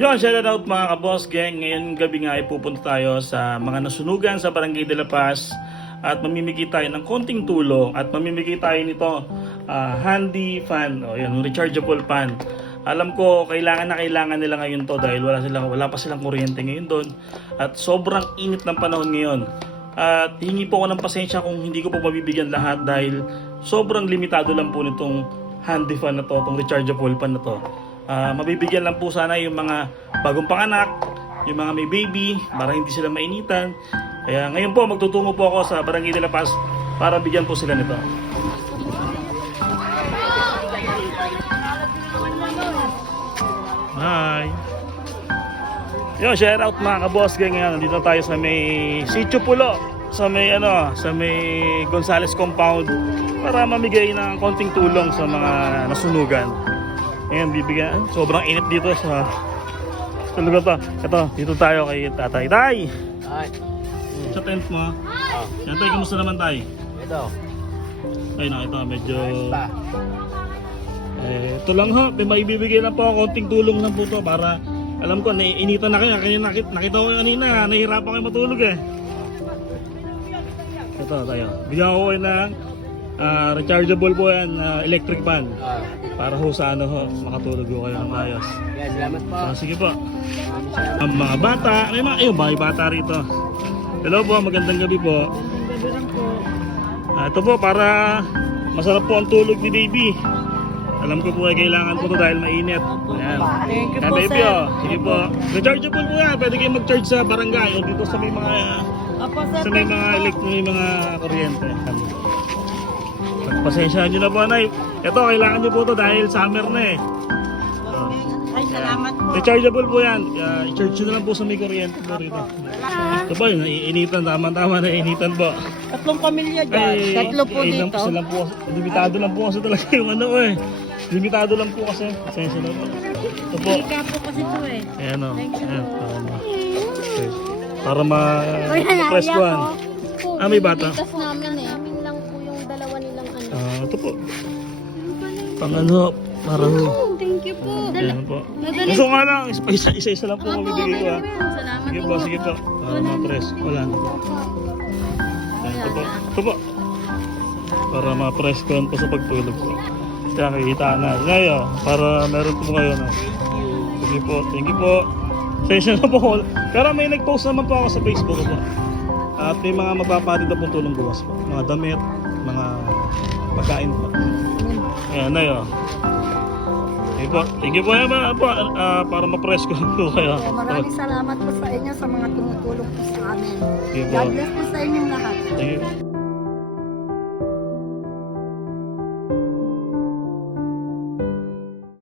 Yun, shout out mga kaboss gang. Ngayon gabi nga ay pupunta tayo sa mga nasunugan sa Barangay de la Paz at mamimigay tayo ng konting tulong at mamimigay tayo nito ah, handy fan o yan, rechargeable fan. Alam ko kailangan na kailangan nila ngayon to dahil wala silang wala pa silang kuryente ngayon doon at sobrang init ng panahon ngayon. At hingi po ako ng pasensya kung hindi ko po mabibigyan lahat dahil sobrang limitado lang po nitong handy fan na to, itong rechargeable fan na to. Ah, mabibigyan lang po sana yung mga bagong panganak, yung mga may baby, para hindi sila mainitan. Kaya ngayon po, magtutungo po ako sa Barangay de la Paz para bigyan po sila nito. Hi! Yo, shout out mga kaboss gang. Nandito tayo sa may Sitio Pulo. Sa may ano, sa may Gonzales compound para mamigay ng konting tulong sa mga nasunugan. Ngayon, bibigyan. Sobrang init dito sa sa lugar to. Ito, dito tayo kay Tatay. Tay! Ay, Sa tent mo. oh, Yan tay, kumusta naman tay? ito. Ay na, ito medyo... Eh, ito lang ho, may maibibigay lang po ako, konting tulong lang po to para alam ko, naiinitan na kayo. Kaya nakita, nakita ko kanina, nahihirapan kayo matulog eh. Ito tayo. Bigyan ko kayo ng ah, rechargeable po yan, ah, electric fan. Ah, Para ho sa ano ho, makatulog ho kayo ng ayos. kaya salamat po. Ah, sige po. Ang mga bata, may mga, ayun, may bata rito. Hello po, magandang gabi po. Ah, ito po, para masarap po ang tulog ni baby. Alam ko po ay kailangan po to dahil mainit. Ayan. Thank you Ayan, po, baby, sir. oh. Sige po. Rechargeable po yan. Pwede kayo mag-charge sa barangay o dito sa may mga Opo, sir. sa may mga elect may mga kuryente. Pasensya nyo na po, Nay. Ito, kailangan nyo po to dahil summer na eh. Oh. Ay, salamat po. Rechargeable po yan. Kaya i-charge nyo na lang po sa may kuryente po rito. Ito po, naiinitan. Tama-tama naiinitan po. Tatlong pamilya dyan. Tatlo po ilang dito. Lang po, limitado lang po kasi talaga yung ano eh. Limitado lang po kasi. Pasensya na po. Ito po. Ika po kasi ito eh. Ayan o. Thank you Ayan, po. para ma... Okay. Para ma... press ko ah. Ah, may bata. Tapos ito po. Pang ano, para ho. Thank you po. Ayan po. Gusto ko nga lang, isa- isa-isa lang po mabibigay ko ah. Salamat Sige po, sige po. Para ma-press. Wala na po. Ayan, ito po. Ito po. Para ma-press ko yan po sa pagtulog po. Kaya nakikita na. Ngayon, para meron po kayo na. Sige po, thank you po. Sensya na po. Pero may nag-post naman po ako sa Facebook po. At may mga magpapatid na pong tulong bukas po. Mga damit, mga pagkain po. Ayan na yun. Sige po, thank you po. Ayan, ba- po ah, para ma-press ko po kayo. Maraming salamat po sa inyo sa mga tumutulong po sa amin. Po. God bless po sa inyong lahat. Thank you.